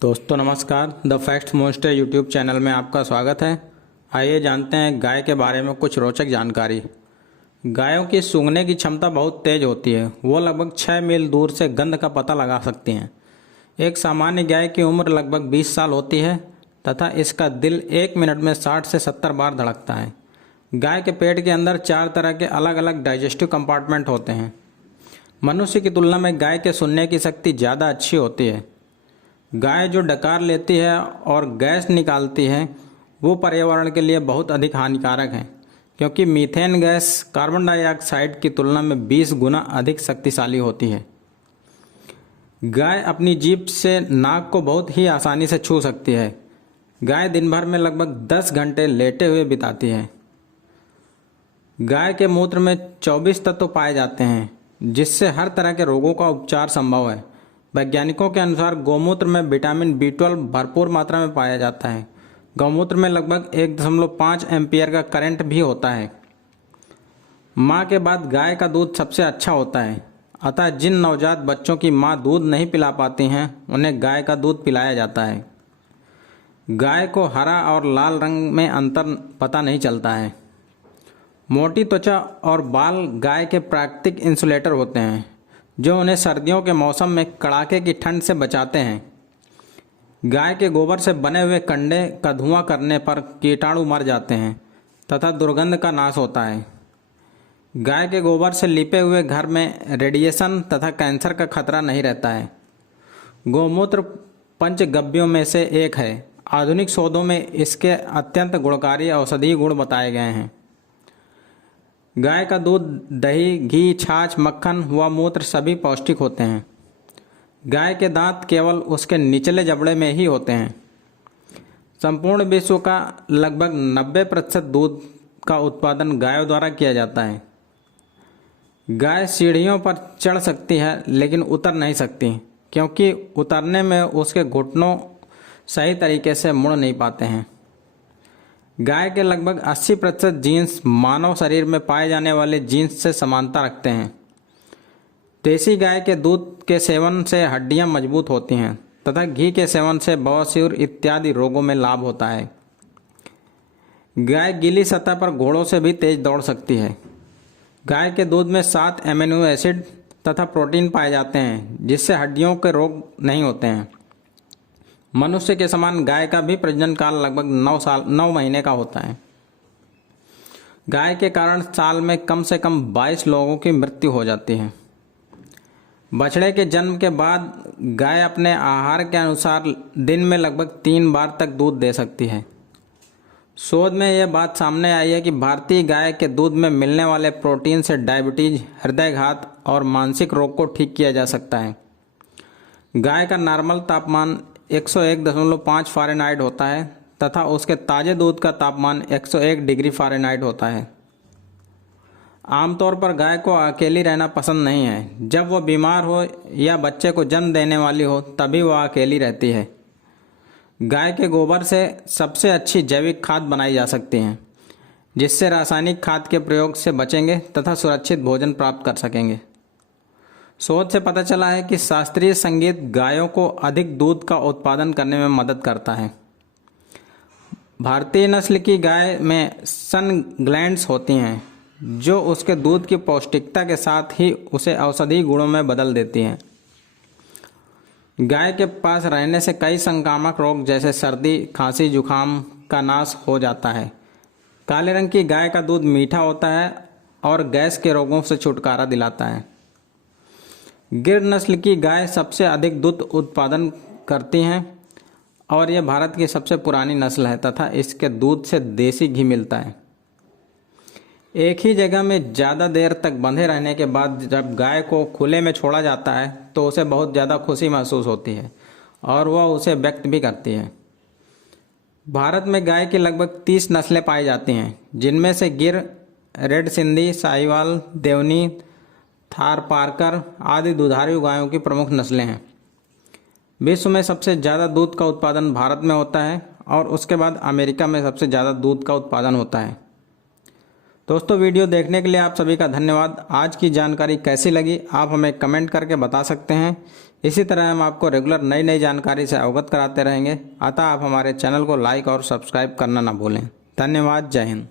दोस्तों नमस्कार। The facts मोस्टर YouTube channel में आपका स्वागत है। आइए जानते हैं गाय के बारे में कुछ रोचक जानकारी। गायों की सूंघने की क्षमता बहुत तेज होती है। वो लगभग 6 मील दूर से गंध का पता लगा सकती हैं। एक सामान्य गाय की उम्र लगभग 20 साल होती है तथा इसका दिल 1 मिनट में 60 से 70 बार धड़कता है। गाय के पेट के अंदर 4 तरह के अलग अलग डाइजेस्टिव कंपार्टमेंट होते हैं। मनुष्य की तुलना में गाय के सुनने की शक्ति ज़्यादा अच्छी होती है। गाय जो डकार लेती है और गैस निकालती है वो पर्यावरण के लिए बहुत अधिक हानिकारक है, क्योंकि मीथेन गैस कार्बन डाइऑक्साइड की तुलना में 20 गुना अधिक शक्तिशाली होती है। गाय अपनी जीभ से नाक को बहुत ही आसानी से छू सकती है। गाय दिन भर में लगभग 10 घंटे लेटे हुए बिताती है। गाय के मूत्र में 24 तत्व पाए जाते हैं, जिससे हर तरह के रोगों का उपचार संभव है। वैज्ञानिकों के अनुसार गौमूत्र में विटामिन B12 भरपूर मात्रा में पाया जाता है। गौमूत्र में लगभग 1.5 एम्पियर का करंट भी होता है। माँ के बाद गाय का दूध सबसे अच्छा होता है, अतः जिन नवजात बच्चों की माँ दूध नहीं पिला पाती हैं उन्हें गाय का दूध पिलाया जाता है। गाय को हरा और लाल रंग में अंतर पता नहीं चलता है। मोटी त्वचा और बाल गाय के प्राकृतिक इंसुलेटर होते हैं, जो उन्हें सर्दियों के मौसम में कड़ाके की ठंड से बचाते हैं। गाय के गोबर से बने हुए कंडे का धुआं करने पर कीटाणु मर जाते हैं तथा दुर्गंध का नाश होता है। गाय के गोबर से लिपे हुए घर में रेडिएशन तथा कैंसर का खतरा नहीं रहता है। गौमूत्र पंचगव्यों में से एक है। आधुनिक शोधों में इसके अत्यंत गुणकारी औषधीय गुण बताए गए हैं। गाय का दूध, दही, घी, छाछ, मक्खन व मूत्र सभी पौष्टिक होते हैं। गाय के दांत केवल उसके निचले जबड़े में ही होते हैं। संपूर्ण विश्व का लगभग 90% दूध का उत्पादन गायों द्वारा किया जाता है। गाय सीढ़ियों पर चढ़ सकती है लेकिन उतर नहीं सकती, क्योंकि उतरने में उसके घुटनों सही तरीके से मुड़ नहीं पाते हैं। गाय के लगभग 80% जीन्स मानव शरीर में पाए जाने वाले जीन्स से समानता रखते हैं। देसी गाय के दूध के सेवन से हड्डियां मजबूत होती हैं तथा घी के सेवन से बवासीर इत्यादि रोगों में लाभ होता है। गाय गीली सतह पर घोड़ों से भी तेज दौड़ सकती है। गाय के दूध में 7 एमिनो एसिड तथा प्रोटीन पाए जाते हैं, जिससे हड्डियों के रोग नहीं होते हैं। मनुष्य के समान गाय का भी प्रजनन काल लगभग 9 महीने का होता है। गाय के कारण साल में कम से कम 22 लोगों की मृत्यु हो जाती है। बछड़े के जन्म के बाद गाय अपने आहार के अनुसार दिन में लगभग 3 बार तक दूध दे सकती है। शोध में यह बात सामने आई है कि भारतीय गाय के दूध में मिलने वाले प्रोटीन से डायबिटीज, हृदयघात और मानसिक रोग को ठीक किया जा सकता है। गाय का नॉर्मल तापमान 101.5 फ़ारेनहाइट होता है तथा उसके ताज़े दूध का तापमान 101 डिग्री फ़ारेनहाइट होता है। आमतौर पर गाय को अकेली रहना पसंद नहीं है। जब वह बीमार हो या बच्चे को जन्म देने वाली हो तभी वह अकेली रहती है। गाय के गोबर से सबसे अच्छी जैविक खाद बनाई जा सकती है, जिससे रासायनिक खाद के प्रयोग से बचेंगे तथा सुरक्षित भोजन प्राप्त कर सकेंगे। शोध से पता चला है कि शास्त्रीय संगीत गायों को अधिक दूध का उत्पादन करने में मदद करता है। भारतीय नस्ल की गाय में सन ग्लैंड्स होती हैं, जो उसके दूध की पौष्टिकता के साथ ही उसे औषधीय गुणों में बदल देती हैं। गाय के पास रहने से कई संक्रामक रोग जैसे सर्दी, खांसी, जुखाम का नाश हो जाता है। काले रंग की गाय का दूध मीठा होता है और गैस के रोगों से छुटकारा दिलाता है। गिर नस्ल की गाय सबसे अधिक दूध उत्पादन करती हैं और यह भारत की सबसे पुरानी नस्ल है तथा इसके दूध से देसी घी मिलता है। एक ही जगह में ज़्यादा देर तक बंधे रहने के बाद जब गाय को खुले में छोड़ा जाता है तो उसे बहुत ज़्यादा खुशी महसूस होती है और वह उसे व्यक्त भी करती है। भारत में गाय की लगभग 30 नस्लें पाई जाती हैं, जिनमें से गिर, रेड सिंधी, साहिवाल, देवनी, थार पारकर आदि दुधारू गायों की प्रमुख नस्लें हैं। विश्व में सबसे ज़्यादा दूध का उत्पादन भारत में होता है और उसके बाद अमेरिका में सबसे ज़्यादा दूध का उत्पादन होता है। दोस्तों वीडियो देखने के लिए आप सभी का धन्यवाद। आज की जानकारी कैसी लगी आप हमें कमेंट करके बता सकते हैं। इसी तरह हम आपको रेगुलर नई नई जानकारी से अवगत कराते रहेंगे, अतः आप हमारे चैनल को लाइक और सब्सक्राइब करना ना भूलें। धन्यवाद। जय हिंद।